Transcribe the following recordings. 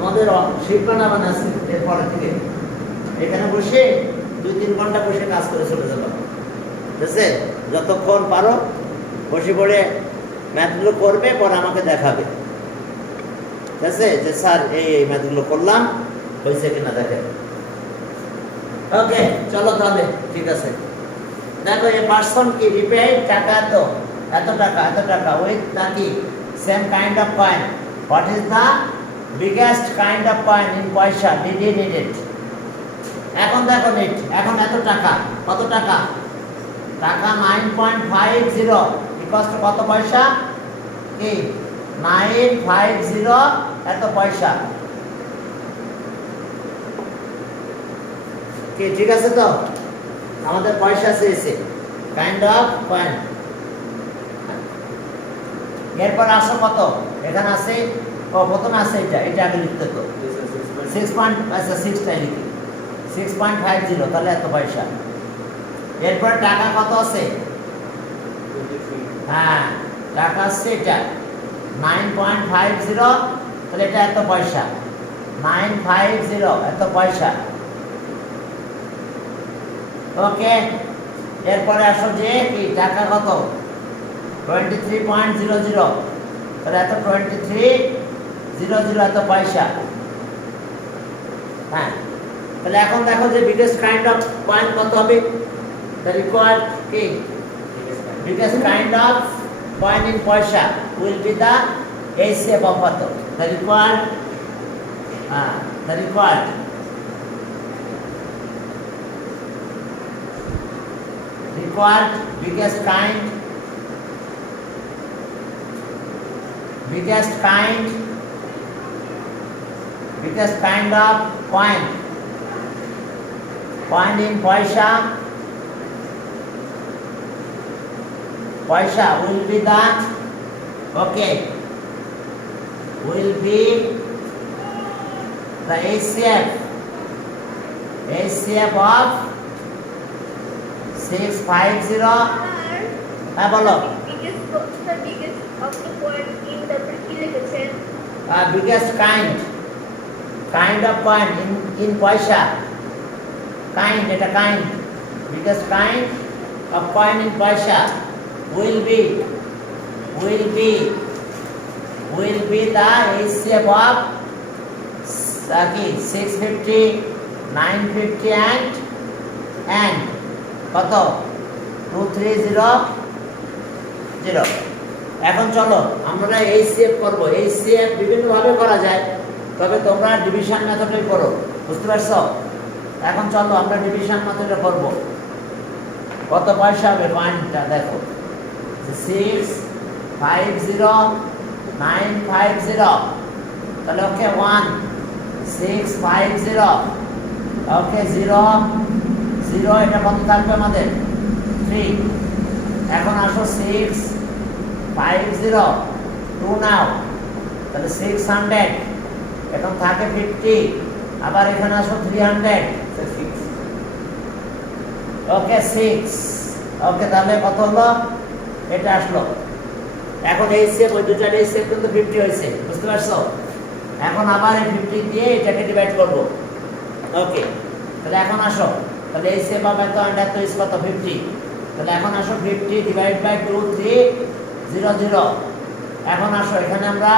তোমাদের শিল্পা নামান আছে এরপরে থেকে এখানে বসে 2-3 ঘন্টা বসে কাজ করে চলে যাবো, ঠিক আছে? যতক্ষণ পারো বসে পড়ে ম্যাথগুলো করবে, পরে আমাকে দেখাবে, ঠিক আছে? যে স্যার এই ম্যাথগুলো করলাম, হয়েছে কিনা দেখেন। ওকে, চলো তাহলে, ঠিক আছে। দেখো এই পার্সন কি রিপেড টাকা, তো এত টাকা উইথ নাকি same kind of coin, what is the biggest kind of coin in পয়সা, ডিড হি নিড ইট? এখন দেখো নিট, এখন এত টাকা, কত টাকা? টাকা 9.50 ইকুয়ালস টু কত পয়সা? কি 950 এত পয়সা, কি ঠিক আছে? তো আমাদের পয়সা চেয়েছে, কাইন্ড অফ কয়েন। এরপর আসো কত, এখানে আছে প্রথমে আছে এটা আগে লিখতে, তো 6.6টাই লিখি, 6.50, তাহলে এত পয়সা। এরপর টাকা কত আছে? হ্যাঁ, টাকা আছে এটা 9.50, তাহলে এটা এত পয়সা, 950 এত পয়সা। ওকে, এরপরে আসো যে কি টাকা কত? 23.00, তাহলে এত 2300 এত পয়সা। হ্যাঁ, তাহলে এখন দেখো যে বিগেস্ট কাইন্ড অফ কয়েন কত হবে? দ্য রিকোয়ার্ড কি biggest kind of coin in paisa will be the HCF of কত? The required biggest kind of coin in পয়সা will be the HCF of 650। হ্যাঁ বলো। biggest of the coin in তারপর কি লিখেছেন? biggest kind of coin in পয়সা, kind, এটা kind, biggest kind of coin in পয়সা will be the HCF of 650, 950 and কত? 2300। এখন চলো আমরা HCF করব। HCF বিভিন্ন ভাবে করা যায়, তবে তোমরা ডিভিশন মেথডে করো, বুঝতে পারছো? এখন চলো আমরা ডিভিশন মেথডে করব। কত পয়সা হবে কয়েনটা দেখো, 650, 950, তাহলে ওকে 1 650, ওকে 0 0, এটা কত থাকবে আমাদের? 3। এখন আসো 650 2 নাও, তাহলে 600, এখন থাকে 50, আবার এখানে আসো 300, ওকে 6, ওকে তাহলে কত হলো? এটা আসলো। এখন HCF ওই দুটার HCF কিন্তু 50 হয়েছে, বুঝতে পারছো? এখন আবার এই 50 দিয়ে এটাকে ডিভাইড করব। ওকে, তাহলে এখন আসো, তাহলে HCF হবে তো এত ইজ কত? 50। তাহলে এখন আসো 50 ডিভাইড বাই 2300। এখন আসো এখানে আমরা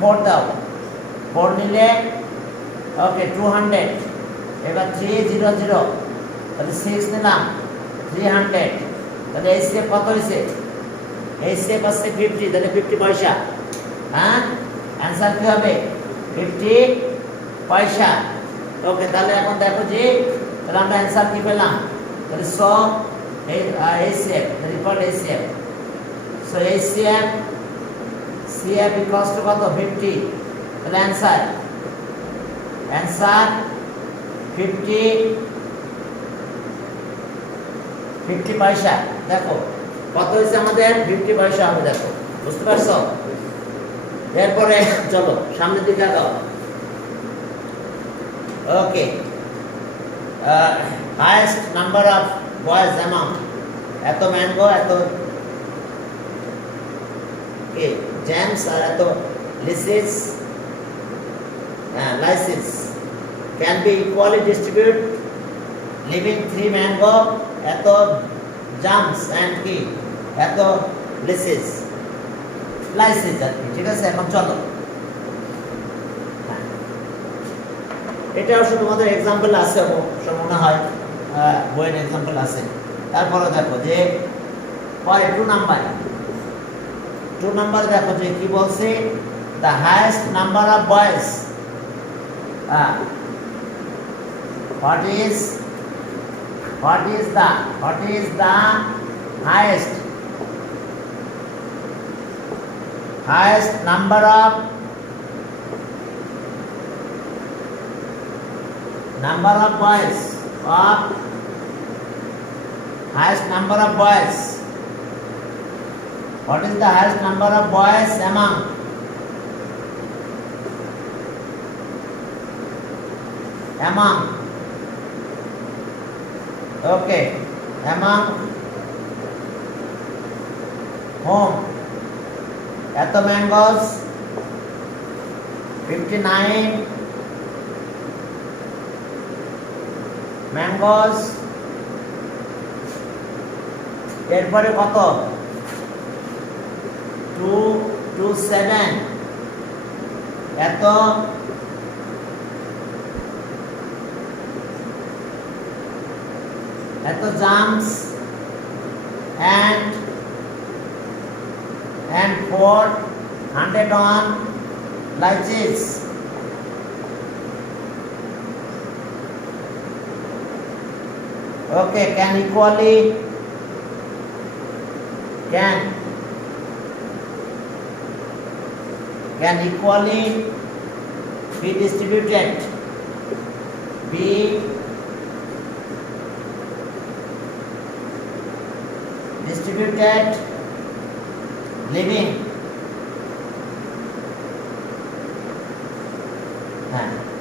4 দাও, 4 নিলে ওকে 200, এবার 300, তাহলে 6 নিলাম 300, তাহলে HCF কত হয়েছে? HCF আছে 50, তাহলে 50 পয়সা। হ্যাঁ, অ্যান্সার কি হবে? 50 পয়সা। ওকে, তাহলে এখন দেখো যে তাহলে আমরা অ্যান্সার কি পেলাম? তাহলে HCF, the record HCF, so HCF CF equals to কত? 50, তাহলে অ্যান্সার 50 পয়সা। দেখো কত হয়েছে আমাদের? 50 পয়সা হবে, দেখো, বুঝতে পারছো? এরপরে চলো সামনের দিকে আগাও। ওকে, highest number of boys among, এত ম্যাঙ্গো, এত জেমস আর এত লিসিস, lysis can be equally distributed leaving 3 mango এত জামস এন্ড কি এত লিসিস লাইসিস আর কি ঠিক আছে এখন চলো এটা অবশ্য তোমাদের এক্সাম্পল আছে সব মনে হয় বইয়ের এক্সাম্পল আছে তারপরে দেখো যে পরে 2 নাম্বার দেখো যে কি বলছে the highest number of boys what is the highest number of boys of highest number of boys what is the highest number of boys among okay among whom eto mangoes 59 mangoes এরপরে কত 227 এত jams and 400 on lychees okay can equally be distributed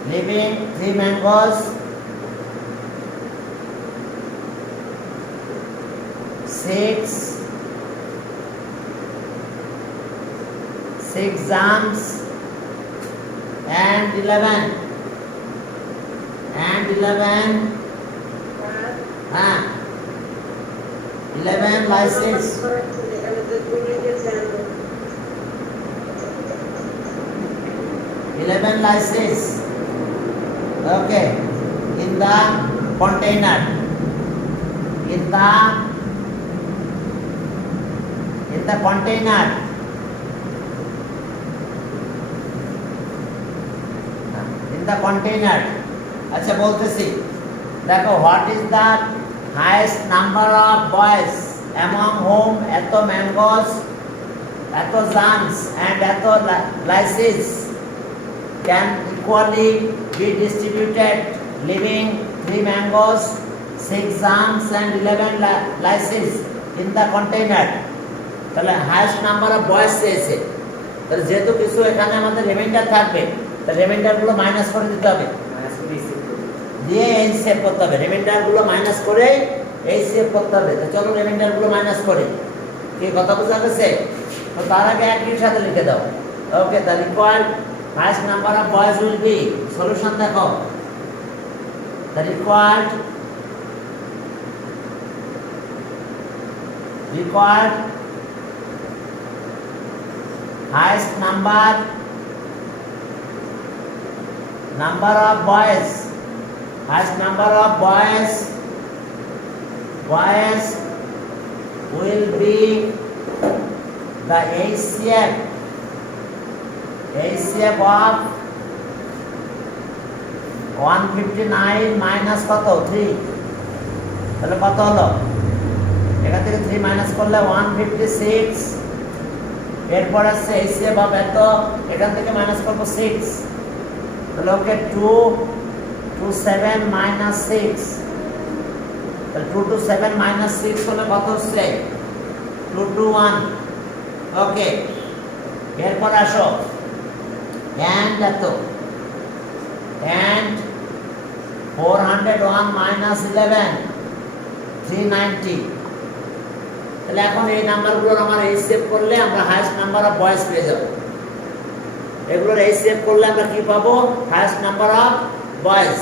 leaving 3 mangoes 6 jams and 11 lysis 11 lysis okay in the container in the container আচ্ছা বলতেছি দেখো what is the highest number of boys among whom এত mangoes এত jams and এত lychees can equally be distributed leaving 3 mangoes 6 jams and 11 lychees in the container তাহলে highest number of boys চেয়েছে তাহলে যেহেতু কিছু এখানে আমাদের রিমাইন্ডার থাকবে তাহলে রিমাইন্ডার গুলো মাইনাস করে দিতে হবে দিয়ে এই সেভ করতে হবে রিমাইন্ডার গুলো মাইনাস করে এই সেভ করতে হবে তো চলো রিমাইন্ডার গুলো মাইনাস করি কি কথা বোঝা গেছে তো তার আগে একই সাথে লিখে দাও okay the required highest number of boys will be solution দেখো the required highest number of boys will be the HCF of 159 minus কত 3 তাহলে কত হলো এখান থেকে 3 মাইনাস করলে 156 এরপর আসছে HCF of এত এখান থেকে মাইনাস করব 6 তাহলে ওকে 227 minus 6 তাহলে 227 minus 6 হলে কত হচ্ছে 221 ওকে এরপর আসো and এত and 401 minus 11 390 তাহলে এখন এই নাম্বারগুলোর আমরা সেভ করলে আমরা হাইয়েস্ট নাম্বার অফ বয়েজ পেয়ে যাব এগুলোর এইচসিএফ করলে আমরা কি পাবো? Highest number of boys.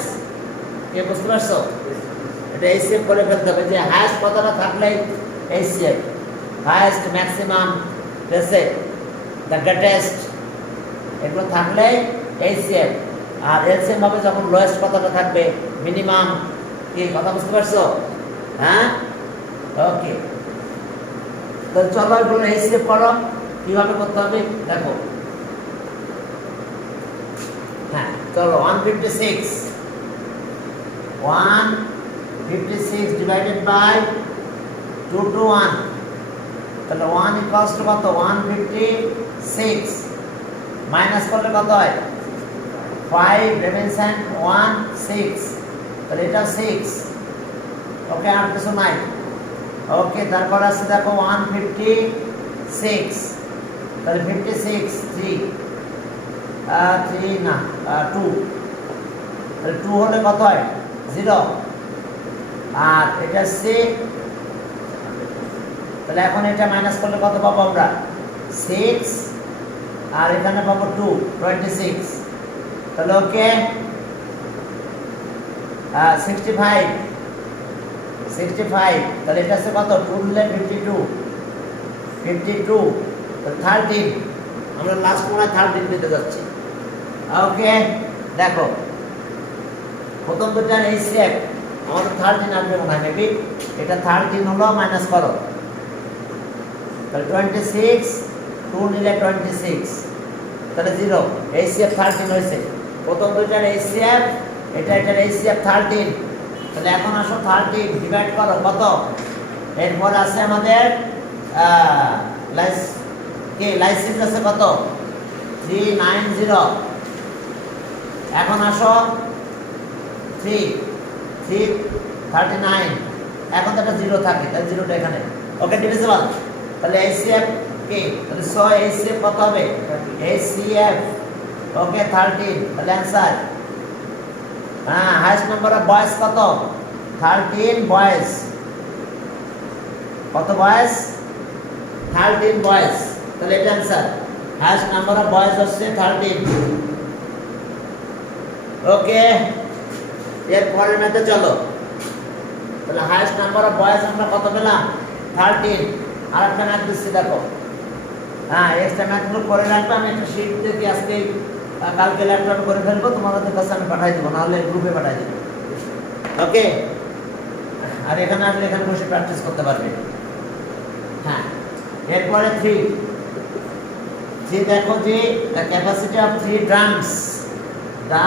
কে বুঝতে পারছো? এটা এইচসিএফ করে ফেলতে হবে যে হাইয়েস্ট কতটা থাকলেই HCF, highest, maximum, basic, the greatest, এগুলো থাকলে এইচসিএফ। আর এলসিএম হবে যখন লোয়েস্ট কতটা থাকবে, মিনিমাম। কি কথা বুঝতে পারছো? হ্যাঁ, ওকে। তো চলো এগুলো এইচসিএফ করো। কিভাবে করতে হবে দেখো। হ্যাঁ চলো, 156 ডিভাইডেড বাই 2 to 1, তাহলে 1 ইকুয়ালস টু কত? 156 মাইনাস করলে কত হয়? 5 রিমেইনস এন্ড 1 6, তাহলে এটা 6। ওকে, আর কিছু নাই। ওকে, তারপর আছে দেখো 156, তাহলে 56 3 না 2, তাহলে 2 হলে কত হয়? 0। আর এটা 6, তাহলে এখন এটা মাইনাস করলে কত পাবো আমরা? 6, আর এখানে পাবো 2, 26। তাহলে ওকে, 65, তাহলে এটা আছে কত? 2 দিলে 52, 13। আমরা লাস্ট মনে হয় 13 দিতে যাচ্ছি। ওকে, দেখো প্রথম দুটার এইচসিএফ আমাদের 13 আসবে মনে হয়, মেবি। এটা 13 হলো, মাইনাস করো, তাহলে 26, 2 নিলে 26, তাহলে 0। এইচসিএফ 13 হয়েছে প্রথম দুটার এইচসিএফ। এটার এইচসিএফ 13। তাহলে এখন আসো 13 ডিভাইড করো কত? এরপর আছে আমাদের লাইসেন্স আছে কত? 390। এখন আসো 39, এখন তো একটা 0 থাকে, তাহলে 0টা এখানে। ওকে, ডিভিজিবল। তাহলে এইচসিএফ কি? তাহলে 100 এইচসিএফ কত হবে? এইচসিএফ ওকে 13, তাহলে অ্যান্সার। হ্যাঁ, হাইয়েস্ট নাম্বার অফ বয়েজ কত? 13 বয়েজ। কত বয়েজ? 13 বয়েজ, তাহলে এটা answer. Highest number of boys হচ্ছে 13। ওকে, এর পরের ম্যাথে চলো। তাহলে হাইয়েস্ট নাম্বার অফ বয়েজ আমরা কত পেলাম? 13। আর একটা ম্যাথ দিচ্ছি দেখো। হ্যাঁ, এক্সট্রা ম্যাথগুলো করে রাখবে। আমি একটা শিট দেখি আজকে কালকে ল্যাপটপে করে ফেলবো, তোমাদের কাছে আমি পাঠাই দেবো, নাহলে গ্রুপে পাঠাই দেবো। ওকে, আর এখানে আসলে এখানে বসে প্র্যাকটিস করতে পারবে। হ্যাঁ, এরপরে 3 দেখো যে the capacity of 3 drums, the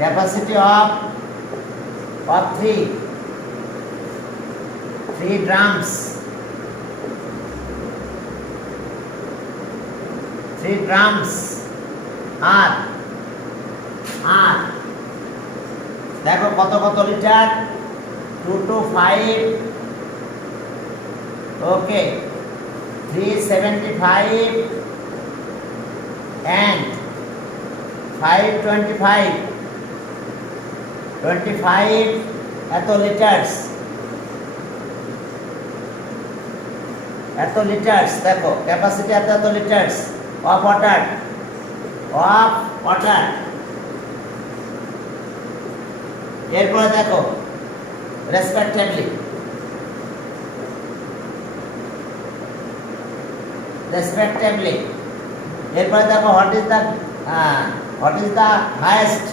capacity of 3 drums, 3 drums are দেখো কত কত লিটার? 2 to 5, ওকে, 375 and 525, 25 এত লিটার্স, দেখো ক্যাপাসিটি এত লিটার্স অফ ওয়াটার, এরপরে দেখো রেসপেক্টিভলি, এরপরে দেখো what is the highest,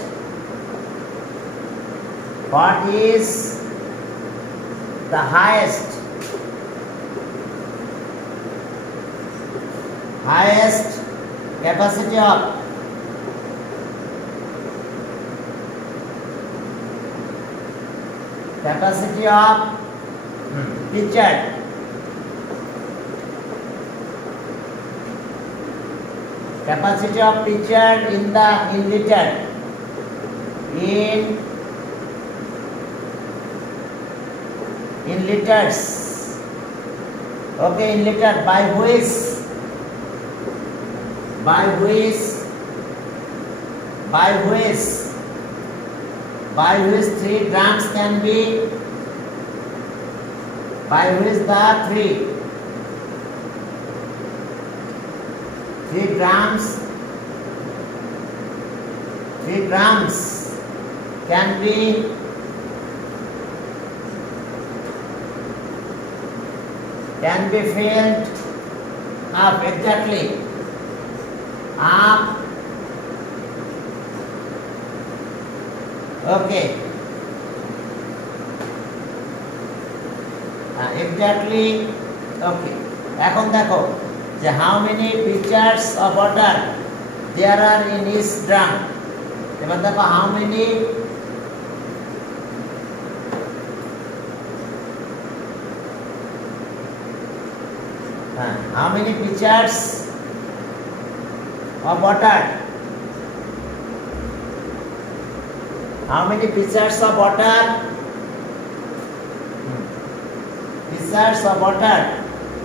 capacity of pitcher, in liter, in liters, okay, in liter, by which 3 drums can be by which the three drums can be filled up, exactly up, okay, exactly, okay. এখন দেখো যে how many pitchers of water there are in each drum. এবার দেখো how many pitchers of water, how many pitchers of water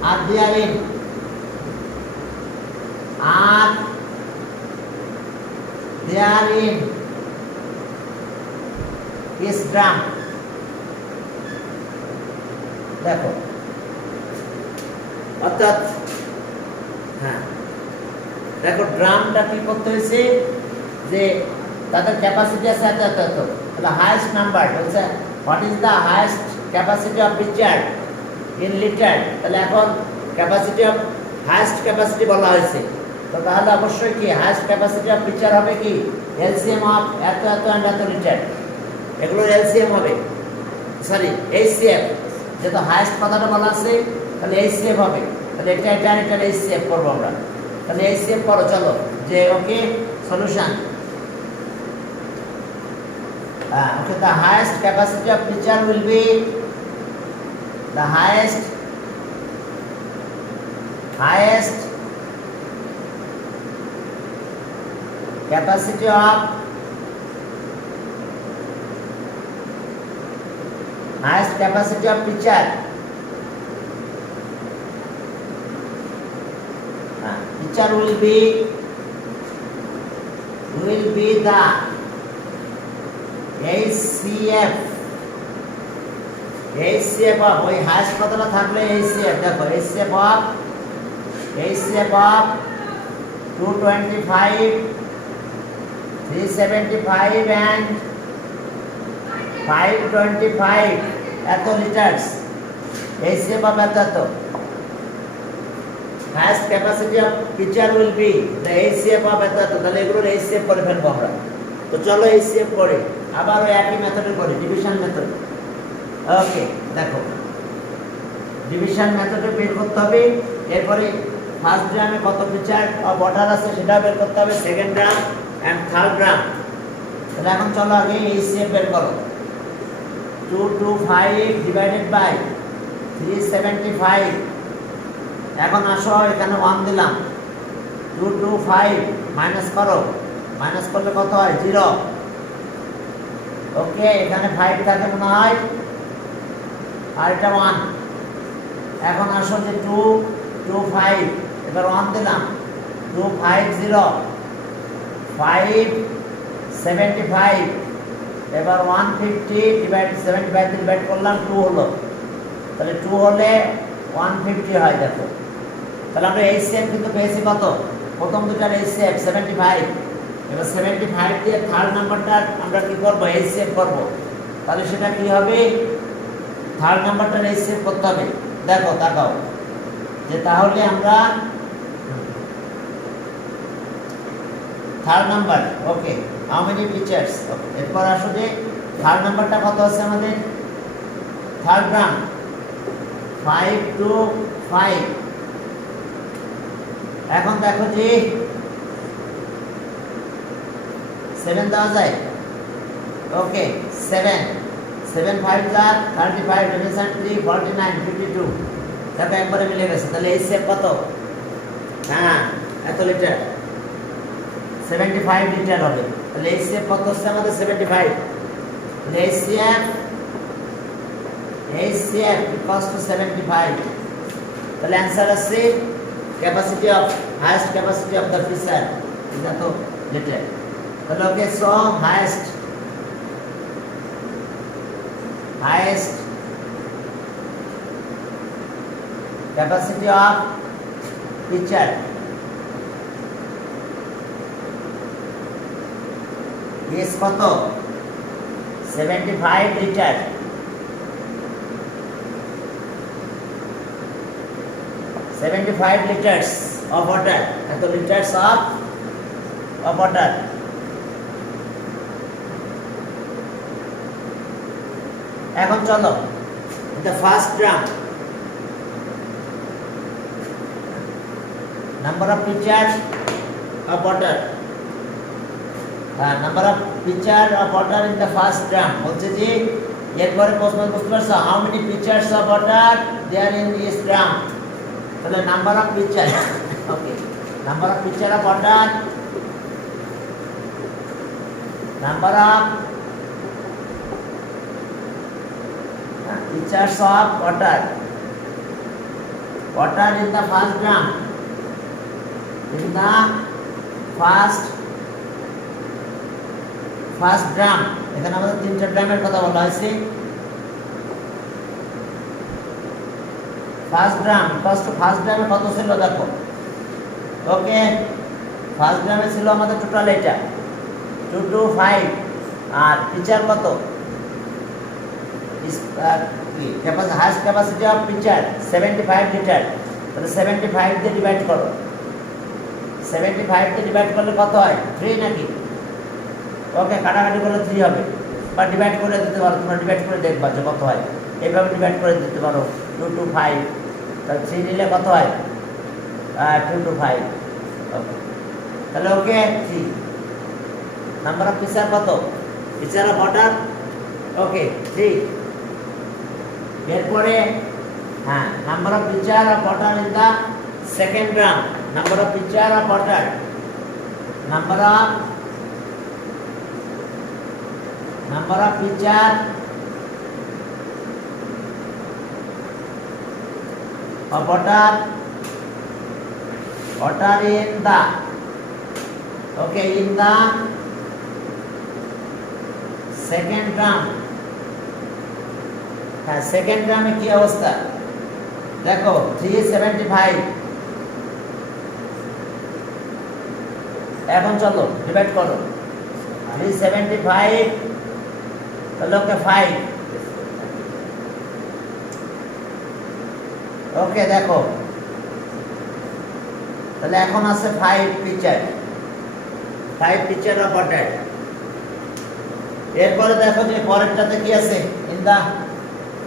are there in each drum. দেখো অর্থাৎ দেখো ড্রামটা কি করতে হয়েছে যে তাদের ক্যাপাসিটি আছে এত তাহলে হাইয়েস্ট নাম্বার হচ্ছে what is the highest capacity of pitcher in litre, তাহলে এখন ক্যাপাসিটি অফ হাইয়েস্ট ক্যাপাসিটি বলা হয়েছে, তো তাহলে অবশ্যই কি হাইয়েস্ট ক্যাপাসিটি অফ পিচার হবে কি এলসিএম অফ এত অ্যান্ড এত লিটার, এগুলোর এলসিএম হবে, সরি এইচসিএফ, যেহেতু হাইয়েস্ট কথাটা বলা আছে তাহলে এইচসিএফ হবে, তাহলে এটা এইচসিএফ করবো আমরা, তাহলে এইচসিএফ করো চলো যে ওকে solution okay, the highest capacity of pitcher will be the highest capacity of pitcher, pitcher will be the HCF of ওই হাইস্ট কতটা থাকলে HCF দেখো HCF of 225 375 and 525 এত লিটারস, HCF of এত highest capacity of pitcher will be the HCF of এত, তাহলে এগুলোর HCF করে ফেলবো আমরা। তো চলো HCF করি, আবার ওই একই মেথডে করি, ডিভিশন মেথড। ওকে দেখো ডিভিশন মেথডে বের করতে হবে, এরপরে ফার্স্ট ড্রামে কত পিচার অফ ওয়াটার আছে সেটা বের করতে হবে, second drum and third drum. তাহলে এখন চলো আগে HCF বের করো, 225 ডিভাইডেড বাই 375, এখন আসো এখানে 1 দিলাম, 225 মাইনাস করো, মাইনাস করলে কত হয় 0, ওকে এখানে 5 থাকে মনে হয় আর এটা 1, এখন আসো যে 225 এবার 1 দিলাম, 250 575 এবার 150 ডিভাইড 75 ডিভাইড করলাম 2 হলো, তাহলে 2 হলে 150 হয়। দেখো তাহলে আমরা HCF কিন্তু পেয়েছি কত, প্রথম দুটার HCF 75, এবার 75 দিয়ে থার্ড নাম্বারটা আমরা কি করব HCF করব, তাহলে সেটা কি হবে থার্ড নাম্বারটার HCF করতে হবে। দেখো তাকাও যে তাহলে আমরা third number, okay how many pitchers, এরপর আসো যে থার্ড নাম্বারটা কত আছে আমাদের, থার্ড ড্রাম 5 to 5, এখন দেখো যে 7 দেওয়া যায়, ওকে 7 5 যা 35 ডিভিশন 3 49 52, দেখো একবারে মিলে গেছে। তাহলে HCF কত, এত লিটার 75 লিটার হবে, তাহলে HCF কত হচ্ছে আমাদের 75, তাহলে HCF equals to 75, তাহলে অ্যান্সার আছে capacity of highest capacity of the fisher is এত লিটার। তাহলে okay so highest capacity of pitcher is কত 75 লিটার। 75 liters of water, এত liters of water। এখন চলো the first drum, number of pitchers of water, number of pitcher of water in the first drum বলছে যে এরপরে প্রশ্ন বুঝতে পারছো how many pitchers of water there in this drum, তাহলে number of pitcher okay number of pitcher of water number of pitchers of water in the first drum, in the first drum এখানে আমাদের তিনটা ড্রামের কথা বলা হয়েছে। First ড্রামে কত ছিল দেখো, ওকে ফার্স্ট ড্রামে ছিল আমাদের টোটাল এটা 225 আর পিচার কত highest capacity of pitcher 75 litre, তাহলে 75 দিয়ে ডিভাইড করো, 75 দিয়ে ডিভাইড করলে কত হয় 3 নাকি, ওকে কাটাকাটি করলে 3 হবে বা ডিভাইড করে দিতে পারো, তোমরা ডিভাইড করে দেখবা যে কত হয়, এইভাবে ডিভাইড করে দিতে পারো 225, তাহলে 3 নিলে কত হয় 225, ওকে তাহলে ওকে 3 নাম্বার অফ পিচার কত পিচার অফ ওয়াটার, ওকে 3। এরপরে হ্যাঁ number of pitcher of water in the second drum, number of pitcher of water, number of pitcher of water in the okay in the second drum, হ্যাঁ second ড্রামে কি অবস্থা দেখো 375, এখন চলো divide করো 375 তাহলে ওকে 5, ওকে দেখো তাহলে এখন আছে 5 পিচার অফ ওয়াটার। এরপরে দেখো যে পরেরটাতে কি আছে in the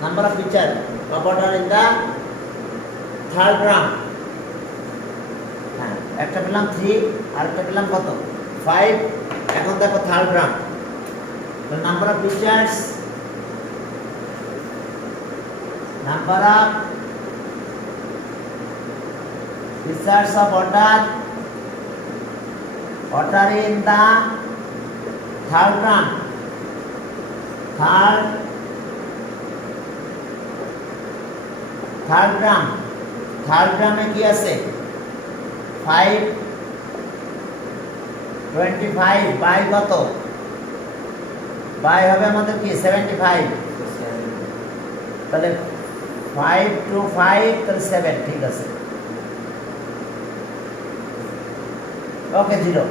number of pitcher of water in the third drum, হ্যাঁ একটা পেলাম 3 আর একটা পেলাম কত 5, এখন দেখো third drum number of pitchers, number of pitchers of water in the third drum, third ড্রামে কি আছে 525 বাই কত বাই হবে আমাদের কি 75, তাহলে 5 to 5 তাহলে 7, ঠিক আছে ওকে 0।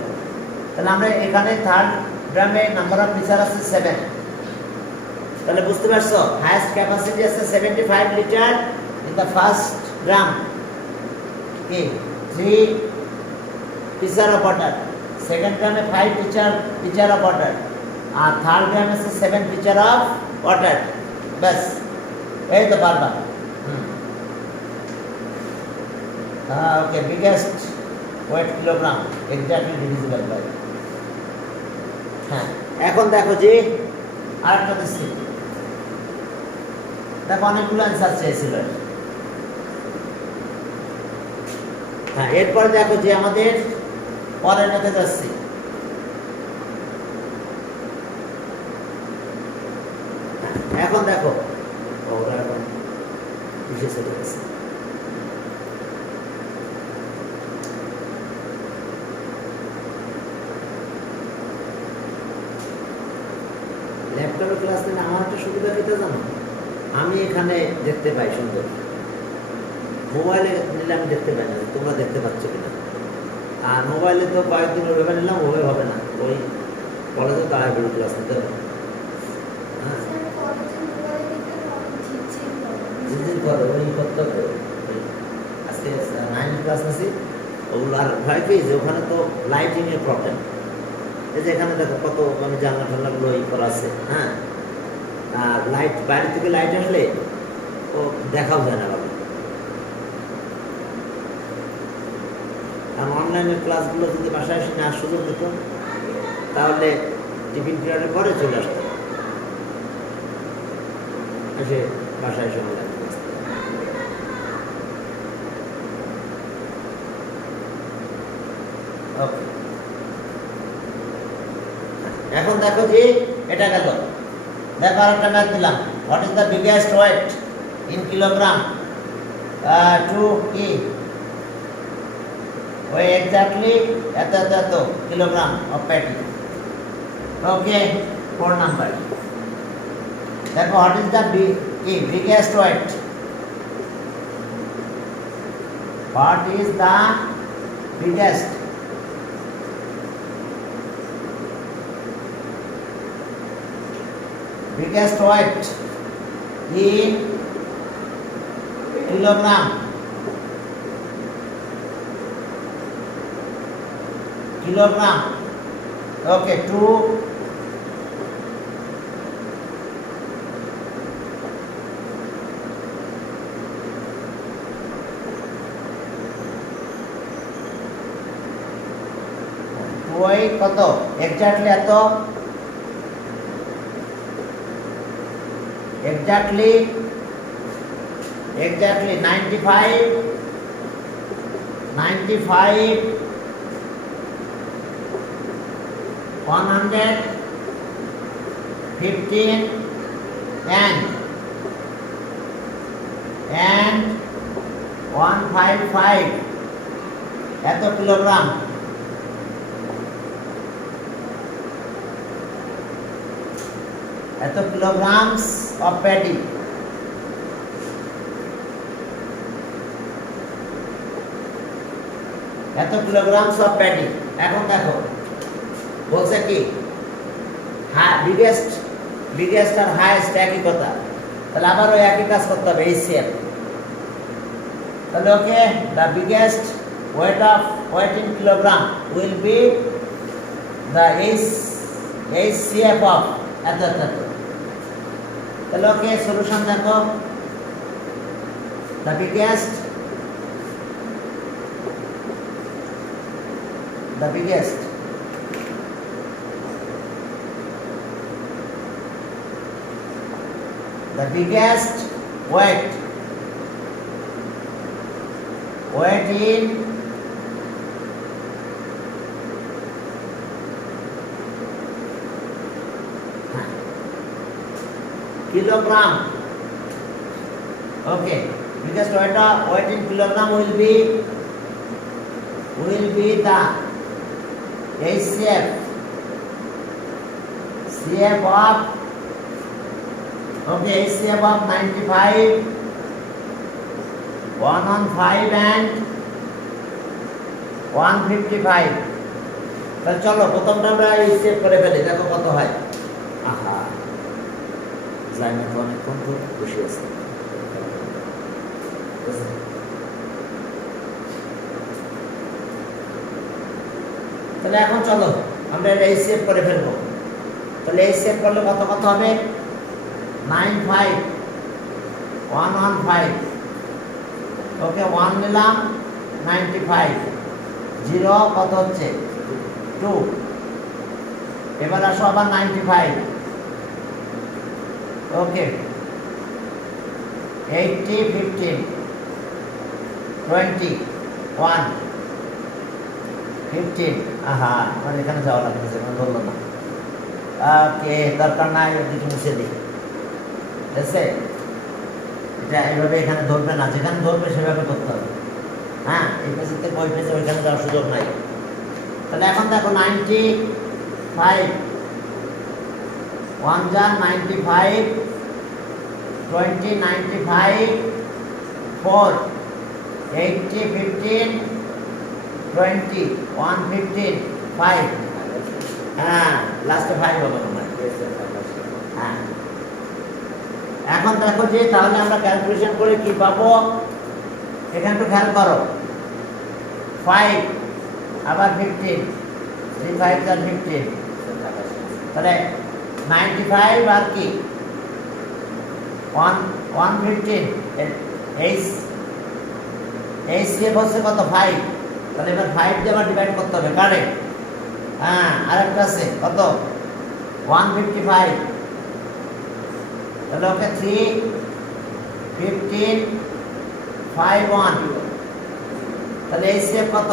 তাহলে আমরা এখানে থার্ড ড্রামে নাম্বার অফ পিচার আছে 7, তাহলে বুঝতে পারছো হাইয়েস্ট ক্যাপাসিটি আছে 75 litre in the first drum, কি 3 পিচার অফ ওয়াটার, সেকেন্ড ড্রামে 5 পিচার অফ ওয়াটার আর থার্ড ড্রামে আছে 7 পিচার অফ ওয়াটার, বাস এই তো পারবা। Okay biggest weight kilogram exactly divisible by, হ্যাঁ এখন দেখো যে আরেকটা দিচ্ছি, দেখো অনেকগুলো অ্যান্সার চেয়েছিল, হ্যাঁ এরপরে দেখো যে আমাদের পরের মধ্যে যাচ্ছি, এখন দেখো ওরা এখন কিসে চলে গেছে, ল্যাপটপের ক্লাস নিলে আমার একটা সুবিধা পেতে জানো, আমি এখানে দেখতে পাই সুন্দর মোবাইলে নিলে আমি দেখতে পাই না, তোমরা দেখতে পাচ্ছ কিনা। আর মোবাইলে তো কয়েকদিন ওইভাবে নিলাম, ওইভাবে হবে না, ওই কলেজে তারা ভিডিও ক্লাস নিতে হবে। হ্যাঁ দিন করে ওই করতে হবে। আজকে 9 ক্লাস আছে ওগুলো। আর ভয় পেয়ে যে ওখানে তো লাইটিংয়ের প্রবলেম। এই যে এখানে দেখো কত মানে জানলা টানলাগুলো ই করা আছে। হ্যাঁ, আর লাইট বাইরে থেকে লাইট আসলে ও দেখাও যায় না ভালো। আর অনলাইনের ক্লাসগুলো যদি বাসায় এসে নেওয়ার সুযোগ দিত তাহলে টিফিন পিরিয়ডের পরে চলে আসতো, এসে বাসায় এসে অনলাইন ক্লাস। ওকে, এখন দেখো যে এটা গেল। দেখো আর একটা ম্যাথ দিলাম। What is the biggest weight in kilogram to কি ওই এক্স্যাক্টলি এত এত এত kilogram of paddy. Okay, 4 number. দেখো what is the biggest weight, what is the biggest weight in kilogram, okay, 2 ওই কত এক্স্যাক্টলি এত, exactly 95 115 and 155 এত কিলোগ্রাম। এত kilograms of paddy। এত kilograms of paddy। এখন দেখো বলছে কি বিগেস্ট আর হাইয়েস্ট একই কথা, তাহলে আবার ওই একই কাজ করতে হবে HCF। তাহলে ওকে, the biggest weight in kilogram will be the HCF of এত এত এত। তাহলে ওকে, সলিউশন দেখো। the biggest weight in kilogram. Okay, biggest weight in kilogram will be the HCF of, okay, HCF of 95 115 and 155। তাহলে চলো প্রথমটা আমরা HCF করে ফেলি, দেখো কত হয়। আহা, যাই না তো অনেকক্ষণ তো বসে আছে। তাহলে এখন চলো আমরা এটা HCF করে ফেলবো। তাহলে HCF করলে কত কত হবে? 95 115। ওকে, 1 নিলাম, 95, 0 কত হচ্ছে 2। এবার আসো আবার 95। ওকে, 80 15 20 1 15। আহা, মানে এখানে যাওয়া লাগতেছে, মানে ধরলো না। ওকে, দরকার নাই, ওদিকে মুছে দিই। ঠিক আছে, এটা এইভাবে এখানে ধরবে না, যেখানে ধরবে সেভাবে করতে হবে। হ্যাঁ, এই পেজে থেকে ওই পেজে ওইখানে যাওয়ার সুযোগ নাই। তাহলে এখন দেখো 95 1 যান 95 20 95 4 80, 15, 20, 1, 15, 5. হ্যাঁ, লাস্টে 5 হবে তোমার। হ্যাঁ। এখন দেখো যে তাহলে আমরা ক্যালকুলেশন করে কি পাবো, এখানে একটু খেয়াল করো। 5 আবার 15, 3 5 আর 15, তাহলে 95 আর কি 115, এই সেভ হচ্ছে কত 5, তাহলে এবার 5 দিয়ে আবার ডিভাইড করতে হবে কারেক্ট। হ্যাঁ, আরেকটা আছে কত 155, তাহলে ওকে 3 15 5 1, তাহলে এই সেভ কত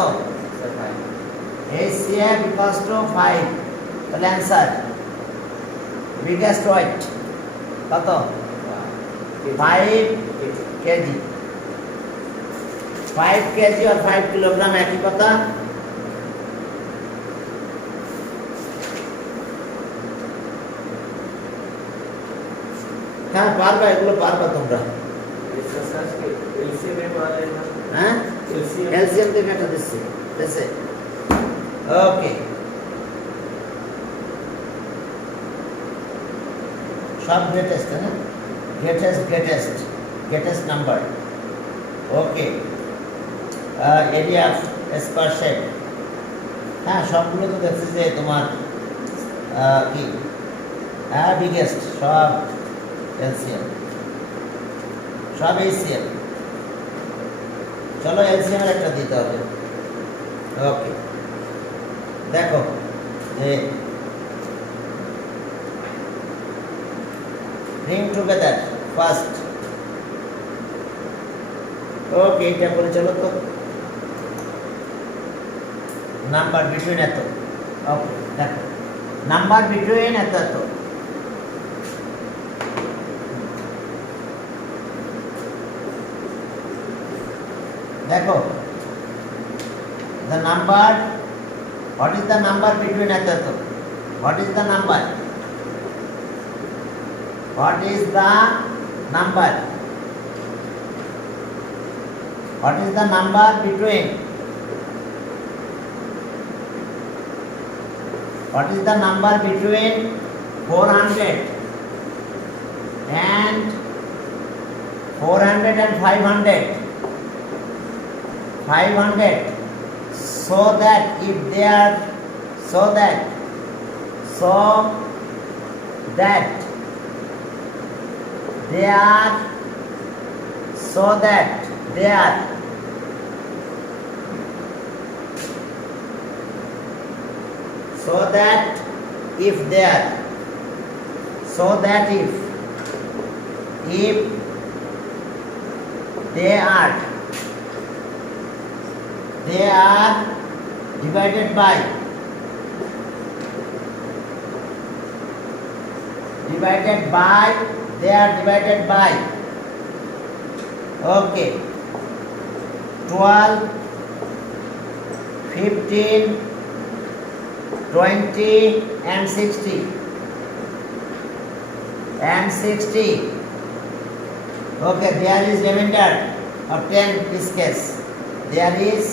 এই সেভ ইকুয়ালস টু 5, তাহলে অ্যান্সার বিগেস্ট ওয়েট কত 5 কেজি। 5 কেজি আর 5 কিলোগ্রাম একই কথা। হ্যাঁ পারবা, এগুলো পারবা তোমরা। হ্যাঁ এলসিএম থেকে একটা দিচ্ছি, দিচ্ছে ওকে। সব গ্রেটেস্ট না, greatest number. Okay, area of স্পারশেপ, হ্যাঁ সবগুলো তো দেখছি যে তোমার কি হ্যাঁ বিগেস্ট, সব এলসিএম, সব এলসিএম। চলো এলসিএম এর একটা দিতে হবে। ওকে, দেখো যে bring together first. ওকে, এটা করে চলো তো। নাম্বার বিটুইন এত, ওকে দেখো নাম্বার বিটুইন এত এত, দেখো the number, what is the number between এত এত, what is the number, what is the number, what is the number between, what is the number between 400 and 500, 500, so that if they are so that they are so that they are so that if they are so that if they are divided by they are divided by okay 12 15 20 and 60 okay, there is remainder of 10 this case, there is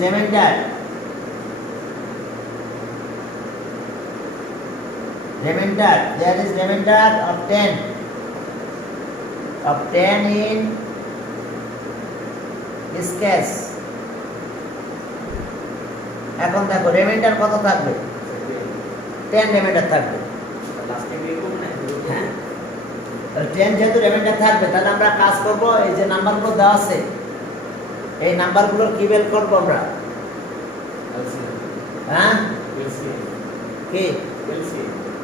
remainder there is remainder of 10 in this case. এখন দেখো reminder কত থাকবে, 10 reminder থাকবে। হ্যাঁ, 10 যেহেতু reminder থাকবে, তাহলে আমরা কাজ করব, এই যে নাম্বারগুলো দেওয়া আছে এই নাম্বারগুলোর কি বের করব আমরা, হ্যাঁ কি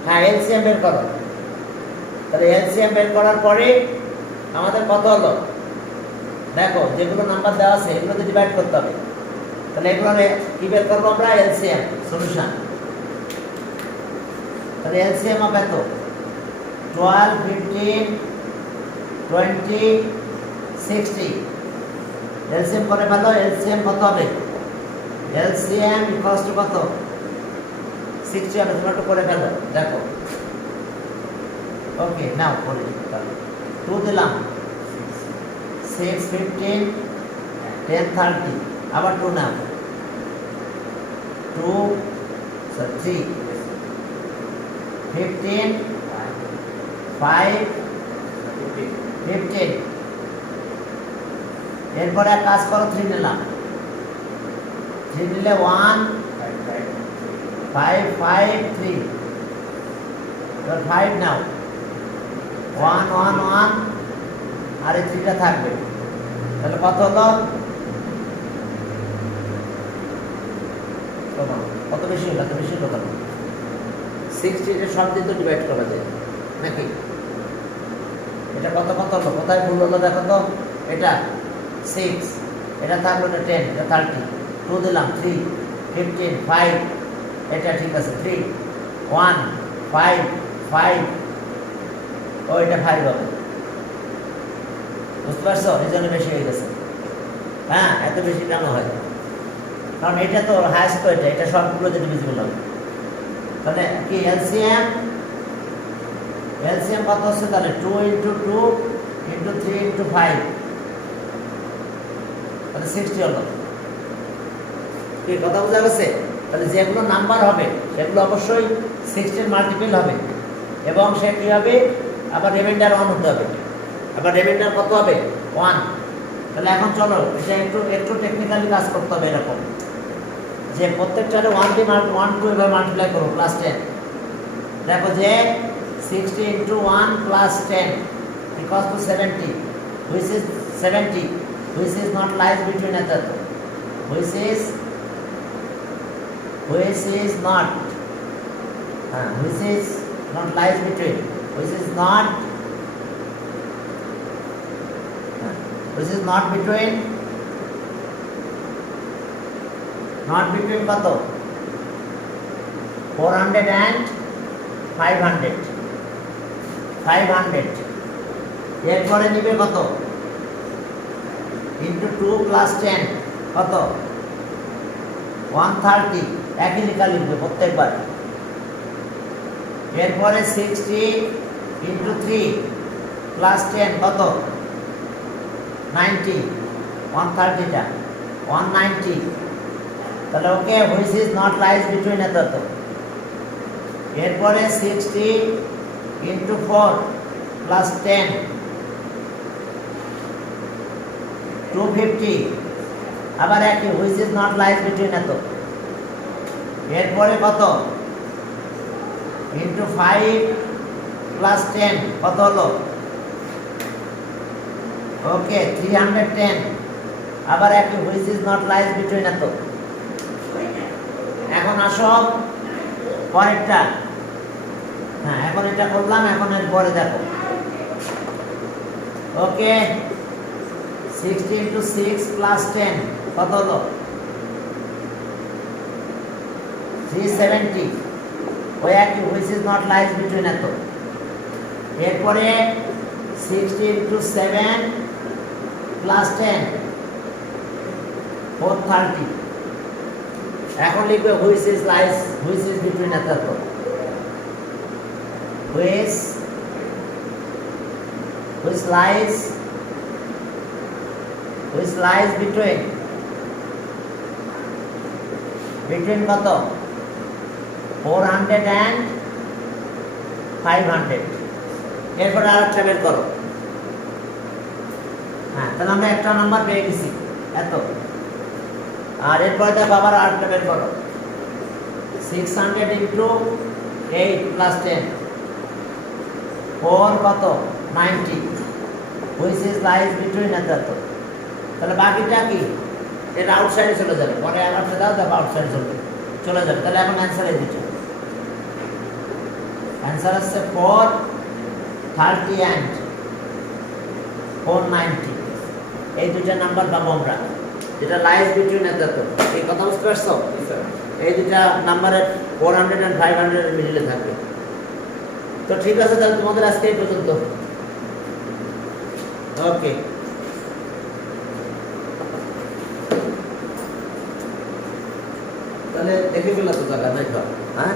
হ্যাঁ এলসিএম বের করো। তাহলে এলসিএম বের করার পরে আমাদের কত হলো, দেখো যেগুলো নাম্বার দেওয়া আছে এগুলোতে ডিভাইড করতে হবে। তাহলে এগুলো কি বের করবো আমরা, এলসিএম সলিউশন। তাহলে এলসিএম হবে তো 12 15 20 60, এলসিএম করে ফেলো। এলসিএম কত হবে, এলসিএম ইকুয়ালস টু কত 60 হবে, তোমরা একটু করে ফেলো। দেখো ওকে নাও করে তাহলে 2 দিলাম 6 15 10 30 আবার 2 নাও 2 3 15 5 15 এরপরে এক কাজ করো 3 নিলাম 3 নিলে 1 5 5 3 এবার 5 নাও 1 1 1 আর এই 3টা থাকবে তাহলে কত হলো কত বেশি হলো? এত বেশি হলো কত? 60 এর সব দিন তো ডিভাইড করা যায় নাকি? এটা কত কত হলো? কোথায় ভুল হলো দেখো তো। এটা 6, এটা থাকলো, এটা 10, এটা 30, 2 দিলাম 3 15 5, এটা ঠিক আছে 3 1 5 5, ও এটা 5 হবে। বুঝতে পারছো? এই জন্য বেশি হয়ে গেছে। হ্যাঁ, এত বেশি কেন হয়? কারণ এটা তো হাইস্ট, তো এটা সবগুলো যেটা ডিভিজিবল হবে। তাহলে কি এলসিএম কত হচ্ছে তাহলে? 2 × 2 × 3 × 5, তাহলে 60 হলো। কি কথা বোঝা গেছে? তাহলে যেগুলো নাম্বার হবে সেগুলো অবশ্যই 60 এর মাল্টিপল হবে, এবং সে কি হবে? আবার রিমাইন্ডার 1 হতে হবে। আবার রিমাইন্ডার কত হবে? 1। তাহলে এখন চলো এটা একটু টেকনিক্যালি কাজ করতে হবে। এরকম যে প্রত্যেকটারে 1 দিয়ে 1 2 এভাবে মাল্টিপ্লাই করো +10। দেখো যে 60 × 1 +10 equals to 70, which is 70, which is not lies between other, which is not lies between, which is not between কত? 400 and 500। এরপরে নিবে কত? ইন্টু 2 + 10 কত? 130। একই লেখা লিখবে প্রত্যেকবার। এরপরে 60 × 3 + 10 কত? 90। 130টা 190। তাহলে okay, which is not lies between এত। এরপরে 60 × 4 + 10 250। আবার একই, which is not lies between এত। এরপরে কত? × 5 + 10 কত হলো? ওকে 310। আবার একই, which is not lies between এত। এখন আসো পরেরটা। হ্যাঁ, এখন এটা করলাম, এখন এর পরে দেখো। ওকে 60 × 6 + 10 কত হলো? 370। ওই একই, which is not lies between এত। এরপরে 60 × 7 + 10 430। এখন লিখবে হুইচ ইজ বিটুইন এত। which lies between কত? 400 and 500। এরপরে আরেকটা বের করো। হ্যাঁ, তাহলে আমরা একটা নাম্বার পেয়ে গেছি এত। আর এরপরে দেখো আবার আরেকটা বের করো। 600 × 8 + 10 4 কত? 90, which is lies between এত। তাহলে বাকিটা কি? এটা আউটসাইডে চলে যাবে। পরে আরেকটা দাও, দেখো আউটসাইডে চলে যাবে। তাহলে এখন অ্যান্সার এই দুটো। অ্যান্সার হচ্ছে 430 and 490। এই দুইটা নাম্বার পাবো আমরা, যেটা লাইজ বিটুইন এত। এই কথা বুঝতে পারছো? এই দুইটা নাম্বারের 400 and 500 এর মিডলে থাকবে। তো ঠিক আছে, তাহলে তোমাদের আজকে এই পর্যন্ত। ওকে, তাহলে দেখে ফেলা তো জায়গা নাই। হ্যাঁ।